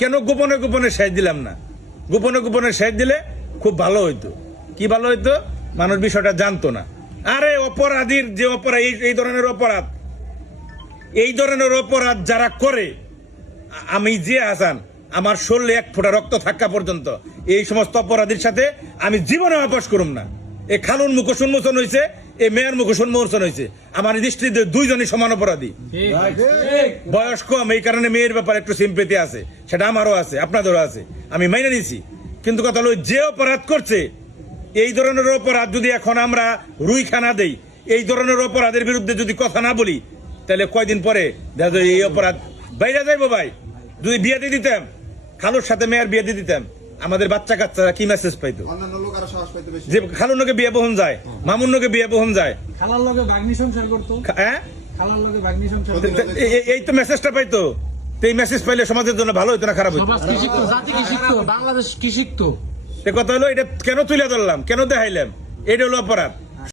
কেন গোপনে গোপনে শেষ দিলাম না? গোপনে গোপনে শেষ দিলে খুব ভালো হইতো। কি ভালো হইতো? মানুষ বিষয়টা জানতো না। আরে অপরাধীর যে অপরাধ, এই ধরনের অপরাধ, এই ধরনের অপরাধ যারা করে, আমি যে হাসান, আমার শরীরে এক ফোঁটা রক্ত থাকা পর্যন্ত এই সমস্ত অপরাধীর সাথে আমি জীবনে আপোষ করুম না। এই খালুন মুখ উন্মোচন হয়েছে, এই মেয়ের মুখ উন্মোচন হয়েছে। আমার দৃষ্টিতে দুইজনই সমান অপরাধী। বয়স কম, এই কারণে মেয়ের ব্যাপারে একটু সিম্পেথি আছে, সেটা আমারও আছে, আপনাদেরও আছে, আমি মাইনে নিছি। কিন্তু কথা হলো, যে অপরাধ করছে, এই ধরনের অপরাধ যদি এখন আমরা রুইখানা দেই, এই ধরনের অপরাধের বিরুদ্ধে যদি কথা না বলি, তাহলে কয়দিন পরে দেখা যায় এই অপরাধ বাইরে যাইবো। ভাই, যদি বিয়ে দিয়ে দিতাম, খালুর সাথে মেয়ের বিয়ে দিয়ে দিতাম, আমাদের বাচ্চা কাচ্চারা কি মেসেজ পাইতো? যে খালুর লোকে বিয়ে বহন যায়, মামুর লোকে বিয়ে বহন যায়, খালার লগে ভাগ্নি সংসার করতো। হ্যাঁ, খালার লগে ভাগ্নি সংসার এই তো মেসেজটা পাইতো। তো এই মেসেজ পাইলে সমাজের জন্য ভালো হইতো না খারাপ হইতো? সমাজ কি শিখতো, জাতি কি শিখতো, বাংলাদেশ কি শিখতো? কথা হলো, এটা কেন তুলে ধরলাম, কেন দেখাইলাম? এটা হলো অপরাধ।